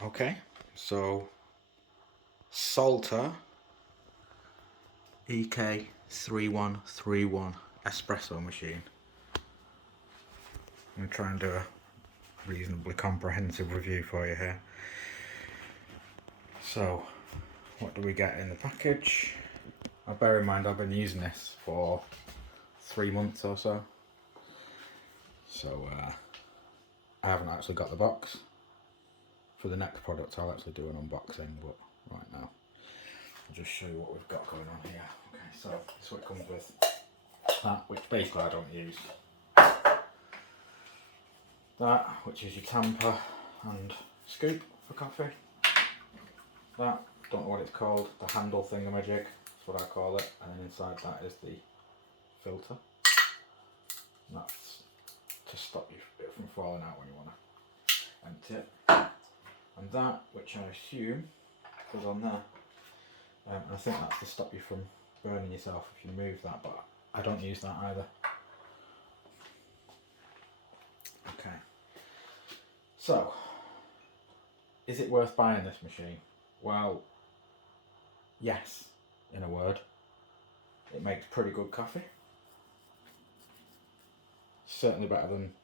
Okay, so Salter EK3131 espresso machine. I'm going to try and do a reasonably comprehensive review for you here. So, what do we get in the package? Now bear in mind I've been using this for 3 months or so. So I haven't actually got the box. For the next product I'll actually do an unboxing, but right now I'll just show you what we've got going on here. Okay, so this is what it comes with. That, which basically I don't use. That, which is your tamper and scoop for coffee. That, don't know what it's called, the handle thingamajig, that's what I call it. And then inside that is the filter. And that's to stop it from falling out when you want to empty it. And that, which I assume goes on there. And I think that's to stop you from burning yourself if you move that, but I don't use that either. Okay. So, is it worth buying this machine? Well, yes, in a word. It makes pretty good coffee. Certainly better than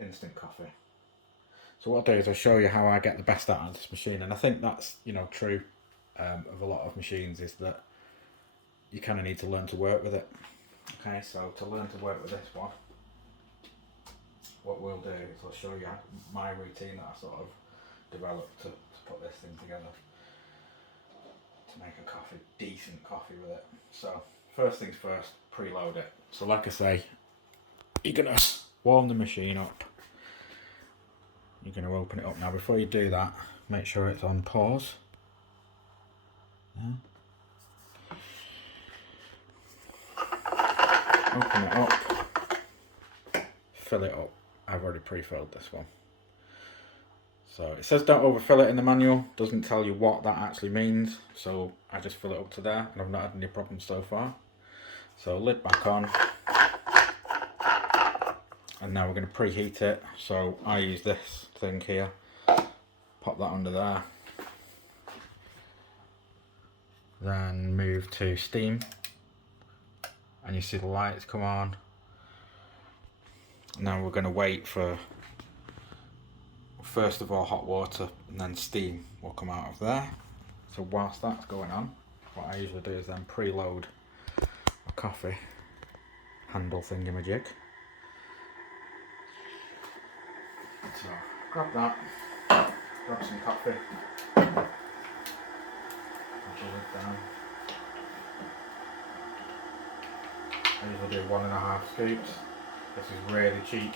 instant coffee. So what I'll do is I'll show you how I get the best out of this machine, and I think that's, you know, true of a lot of machines, is that you kind of need to learn to work with it. Okay, so to learn to work with this one, what we'll do is I'll show you my routine that I sort of developed to put this thing together to make a coffee, decent coffee with it. So first things first, preload it. So like I say, you're gonna warm the machine up. You're going to open it up. Now before you do that, make sure it's on pause. Yeah. Open it up. Fill it up. I've already pre-filled this one. So it says don't overfill it in the manual. Doesn't tell you what that actually means. So I just fill it up to there and I've not had any problems so far. So lid back on. And now we're going to preheat it. So I use this thing here, pop that under there, then move to steam, and you see the lights come on. Now we're going to wait for, first of all, hot water, and then steam will come out of there. So whilst that's going on, what I usually do is then preload a coffee handle thingamajig. So grab that, grab some coffee, put the lid down. I usually do 1.5 scoops. This is really cheap,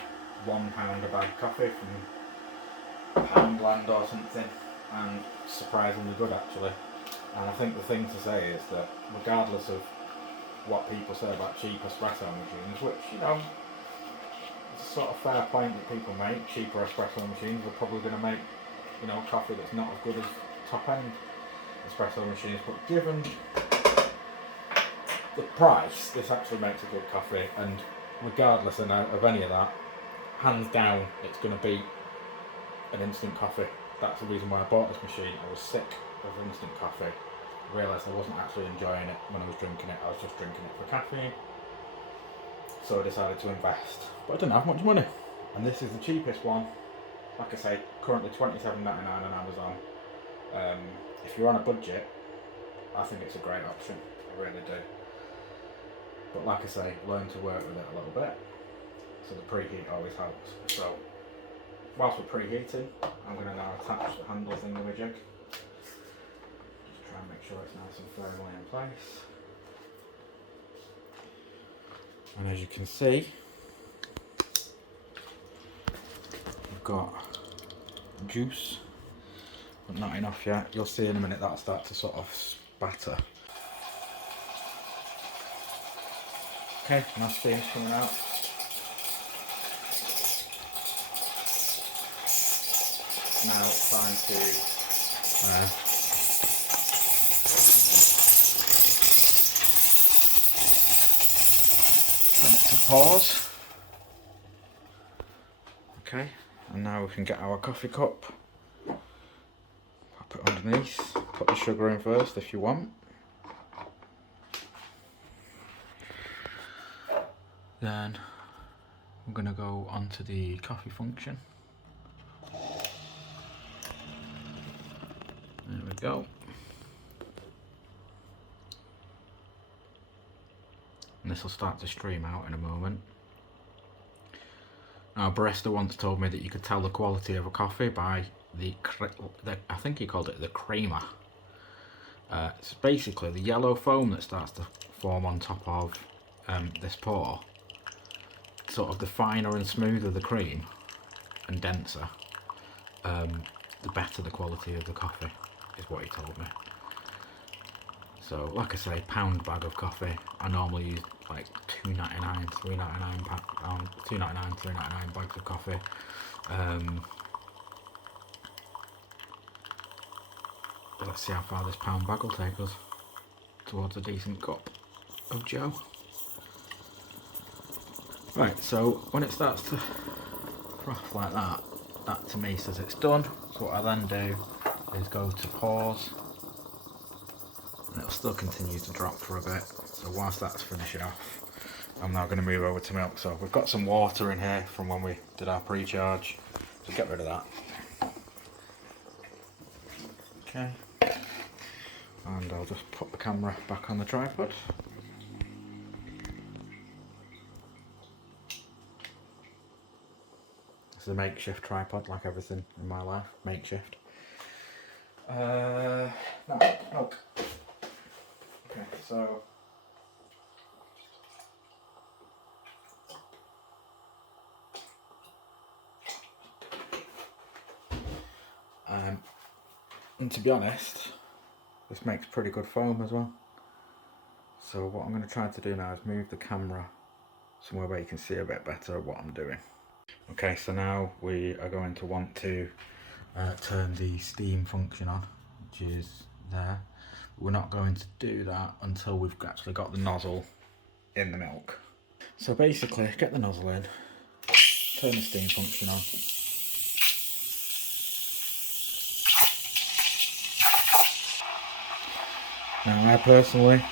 £1 a bag coffee from Poundland or something, and surprisingly good actually. And I think the thing to say is that regardless of what people say about cheap espresso machines, which, you know, it's a sort of fair point that people make, cheaper espresso machines are probably going to make, you know, coffee that's not as good as top end espresso machines, but given the price, this actually makes a good coffee, and regardless of any of that, hands down it's going to beat an instant coffee. That's the reason why I bought this machine. I was sick of instant coffee. I realised I wasn't actually enjoying it when I was drinking it. I was just drinking it for caffeine. So I decided to invest. But I didn't have much money. And this is the cheapest one. Like I say, currently $27.99 on Amazon. If you're on a budget, I think it's a great option. I really do. But like I say, learn to work with it a little bit. So the preheat always helps. So whilst we're preheating, I'm going to now attach the handle thingamajig. Just try and make sure it's nice and firmly in place. And as you can see, we've got juice, but not enough yet. You'll see in a minute that'll start to sort of spatter. Okay, now steam's coming out. Now it's time to pause. Okay, And now we can get our coffee cup, pop it underneath, put the sugar in first if you want. Then we're going to go onto the coffee function. There we go. And this will start to stream out in a moment. Now, a barista once told me that you could tell the quality of a coffee by I think he called it the creamer. It's basically the yellow foam that starts to form on top of this pour. Sort of the finer and smoother the cream and denser, the better the quality of the coffee, is what he told me. So, like I say, pound bag of coffee. I normally use like $2.99, $3.99, $3.99 bags of coffee. But let's see how far this pound bag will take us towards a decent cup of Joe. Right, so when it starts to froth like that, that to me says it's done. So what I then do is go to pause, and it'll still continue to drop for a bit. So whilst that's finishing off, I'm now going to move over to milk. So we've got some water in here from when we did our pre-charge, so get rid of that. Okay, and I'll just put the camera back on the tripod. It's a makeshift tripod, like everything in my life, makeshift. No, milk. Okay, so and to be honest, this makes pretty good foam as well. So what I'm going to try to do now is move the camera somewhere where you can see a bit better what I'm doing. Okay, so now we are going to want to turn the steam function on, which is there. We're not going to do that until we've actually got the nozzle in the milk. So basically, get the nozzle in, turn the steam function on. Now I personally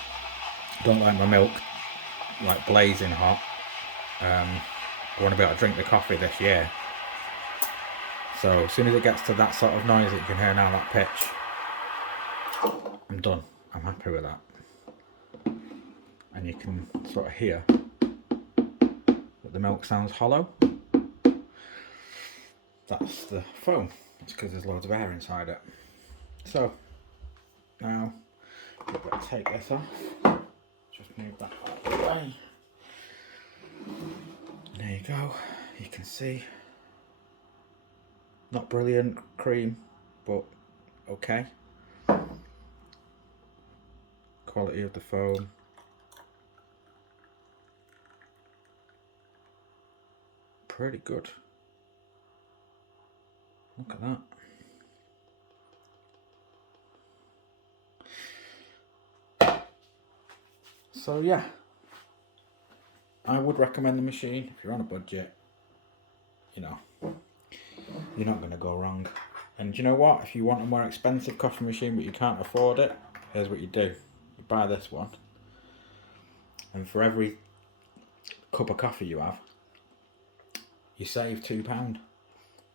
don't like my milk like blazing hot. I want to be able to drink the coffee this year. So as soon as it gets to that sort of noise that you can hear now, that pitch, I'm done. I'm happy with that. And you can sort of hear that the milk sounds hollow. That's the foam. It's because there's loads of air inside it. So now I'm going to take this off. Just move that out of the way. There you go. You can see. Not brilliant cream, but okay. Quality of the foam. Pretty good. Look at that. So yeah, I would recommend the machine if you're on a budget. You know, you're not going to go wrong. And you know what? If you want a more expensive coffee machine but you can't afford it, here's what you do. You buy this one, and for every cup of coffee you have, you save £2.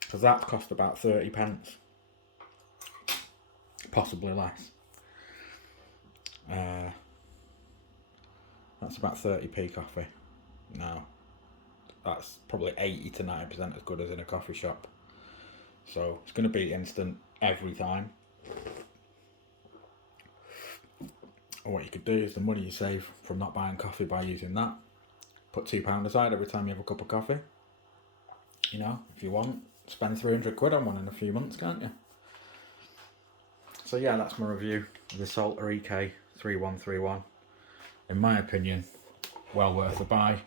Because that cost about 30 pence. Possibly less. That's about 30p coffee. Now, that's probably 80 to 90% as good as in a coffee shop. So it's going to be instant every time. And what you could do is the money you save from not buying coffee by using that, put £2 aside every time you have a cup of coffee. You know, if you want, spend 300 quid on one in a few months, can't you? So yeah, that's my review of the Salter EK3131. In my opinion, well worth a buy.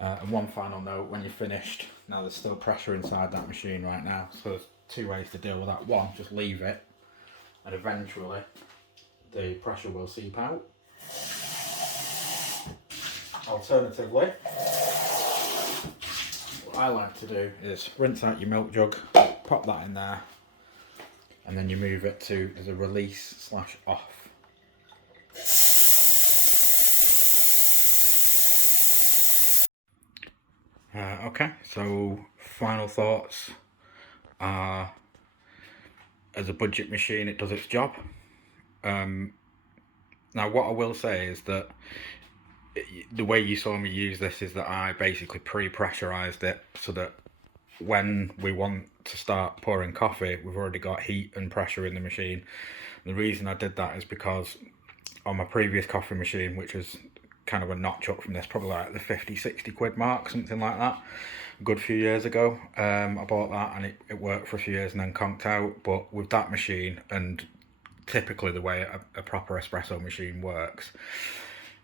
And one final note, when you're finished, now there's still pressure inside that machine right now, so there's two ways to deal with that. One, just leave it, and eventually the pressure will seep out. Alternatively, what I like to do is rinse out your milk jug, pop that in there, and then you move it to the release/off. Okay, so final thoughts are, as a budget machine, it does its job. Now what I will say is that the way you saw me use this is that I basically pre-pressurized it so that when we want to start pouring coffee, we've already got heat and pressure in the machine. And the reason I did that is because on my previous coffee machine, which was kind of a notch up from this, probably like the 50-60 quid mark, something like that, a good few years ago, I bought that and it worked for a few years and then conked out. But with that machine, and typically the way a proper espresso machine works,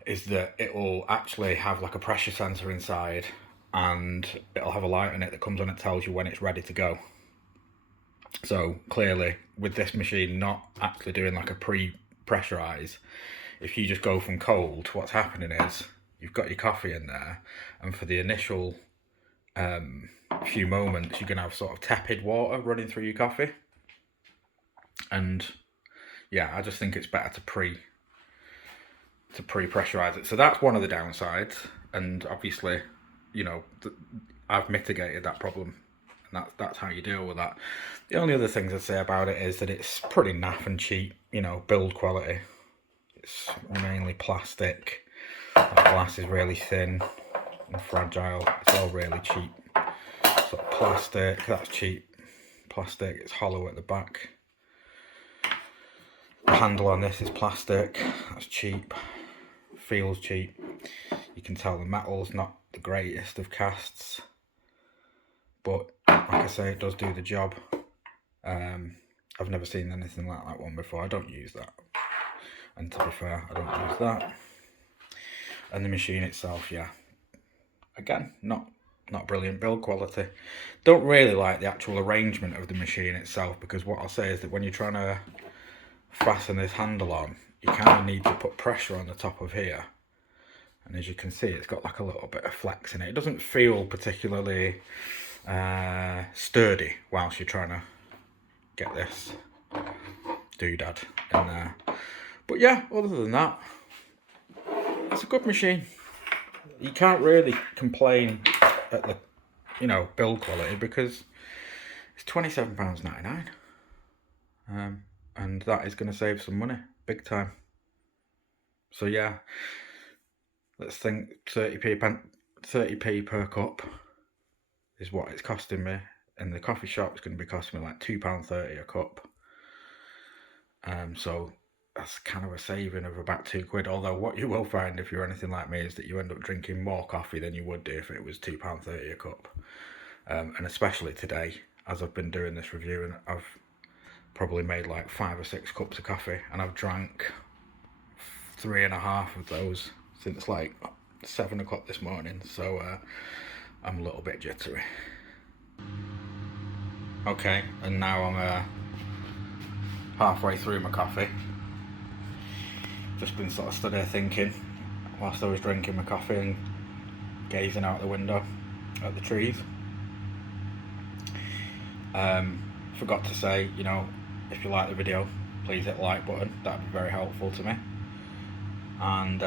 is that it will actually have like a pressure sensor inside, and it'll have a light in it that comes on and tells you when it's ready to go. So clearly with this machine not actually doing like a pre-pressurize, if you just go from cold, what's happening is you've got your coffee in there, and for the initial few moments you're going to have sort of tepid water running through your coffee. And yeah, I just think it's better to pre-pressurize it. So that's one of the downsides, and obviously, you know, I've mitigated that problem, and that's how you deal with that. The only other things I'd say about it is that it's pretty naff and cheap, you know, build quality. It's mainly plastic. That glass is really thin and fragile. It's all really cheap. So plastic, that's cheap. Plastic, it's hollow at the back. The handle on this is plastic, that's cheap. Feels cheap. You can tell the metal's not the greatest of casts, but like I say, it does do the job. I've never seen anything like that one before. I don't use that, and to be fair, I don't use that. And the machine itself, yeah, again, not brilliant build quality. Don't really like the actual arrangement of the machine itself, because what I'll say is that when you're trying to fasten this handle on, you kind of need to put pressure on the top of here, and as you can see, it's got like a little bit of flex in it. It doesn't feel particularly sturdy whilst you're trying to get this doodad in there. But yeah, other than that, it's a good machine. You can't really complain at the, you know, build quality, because it's £27.99, and that is going to save some money, big time. So yeah, let's think 30p per cup is what it's costing me. In the coffee shop, it's going to be costing me like £2.30 a cup. So that's kind of a saving of about £2. Although what you will find if you're anything like me is that you end up drinking more coffee than you would do if it was £2.30 a cup. And especially today, as I've been doing this review, and I've probably made like 5 or 6 cups of coffee, and I've drank 3.5 of those since like 7 o'clock this morning. So I'm a little bit jittery. Okay, and now I'm halfway through my coffee. Just been sort of stood there thinking whilst I was drinking my coffee and gazing out the window at the trees. Forgot to say, you know, if you like the video, please hit the like button. That'd be very helpful to me. And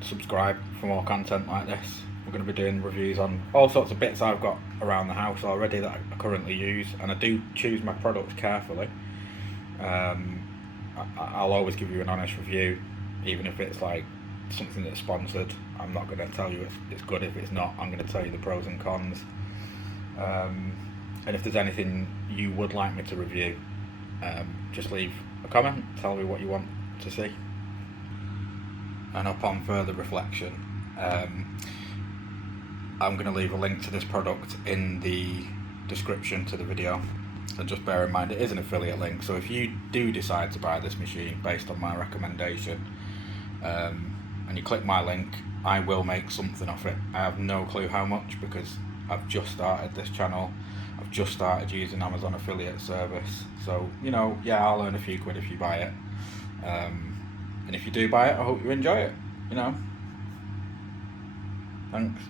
subscribe for more content like this. We're going to be doing reviews on all sorts of bits I've got around the house already that I currently use, and I do choose my products carefully. I'll always give you an honest review, even if it's like something that's sponsored. I'm not going to tell you it's good if it's not. I'm going to tell you the pros and cons. And if there's anything you would like me to review, just leave a comment, tell me what you want to see. And upon further reflection, I'm going to leave a link to this product in the description to the video. And just bear in mind, it is an affiliate link, so if you do decide to buy this machine based on my recommendation, and you click my link, I will make something off it. I have no clue how much, because I've just started this channel. I've just started using Amazon affiliate service, so you know, yeah, I'll earn a few quid if you buy it. And if you do buy it, I hope you enjoy it, you know. Thanks.